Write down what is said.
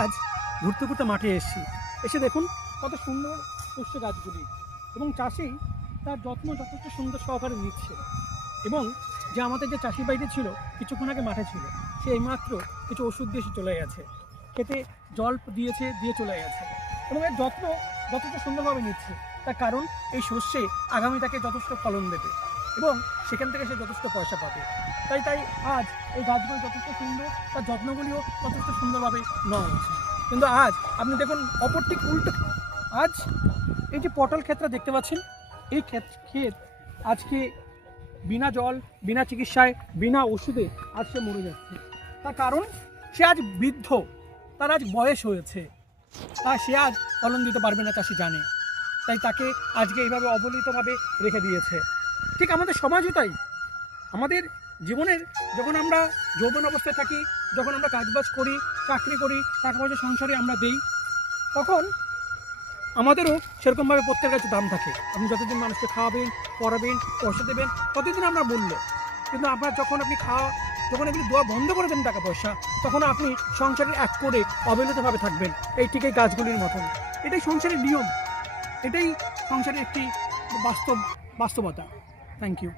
আজ ঘুরতে ঘুরতে মাঠে এসেছি, এসে দেখুন কত সুন্দর শস্য গাছগুলি, এবং চাষি তার যত্ন যথেষ্ট সুন্দর সহকারে নিচ্ছে। এবং যে আমাদের যে চাষি বাড়িতে ছিল, কিছুক্ষণ আগে মাঠে ছিল, সে এইমাত্র কিছু ওষুধ দিয়ে চলে গেছে, খেতে জল দিয়েছে, দিয়ে চলে গেছে, এবং এর যত্ন যথেষ্ট সুন্দরভাবে নিচ্ছে। তার কারণ এই শস্যে আগামী তাকে যথেষ্ট ফলন দেবে এবং সেখান থেকে সে যথেষ্ট পয়সা পাবে। তাই আজ এই গাছগুলো যথেষ্ট সুন্দর, তার যত্নগুলিও যথেষ্ট সুন্দরভাবে নেওয়া হচ্ছে। কিন্তু আজ আপনি দেখুন অপর ঠিক উল্টো, আজ এই যে পটল ক্ষেতটা দেখতে পাচ্ছেন, এই ক্ষেত আজকে বিনা জল, বিনা চিকিৎসায়, বিনা ওষুধে আজ সে মরে যাচ্ছে। তার কারণ সে আজ বৃদ্ধ, তার আজ বয়স হয়েছে, আর সে আজ ফলন দিতে পারবে না, চাষি জানে। তাই তাকে আজকে এইভাবে অবহেলিতভাবে রেখে দিয়েছে। ঠিক আমাদের সমাজও তাই। আমাদের জীবনের যখন আমরা যৌবন অবস্থায় থাকি, যখন আমরা কাজবাজ করি, চাকরি করি, টাকা পয়সা সংসারে আমরা দেই, তখন আমাদেরও সেরকমভাবে প্রত্যেকের কাছে দাম থাকে। আপনি যতদিন মানুষকে খাওয়াবেন, পড়াবেন, পয়সা দেবেন, ততদিন আমরা মূল্য। কিন্তু আপনার যখন আপনি দেওয়া বন্ধ করে দেন টাকা পয়সা, তখন আপনি সংসারের এক করে অবহেলিতভাবে থাকবেন, এই ঠিক এই গাছগুলির মতন। এটাই সংসারের নিয়ম, এটাই সংসারের একটি বাস্তবতা। Thank you.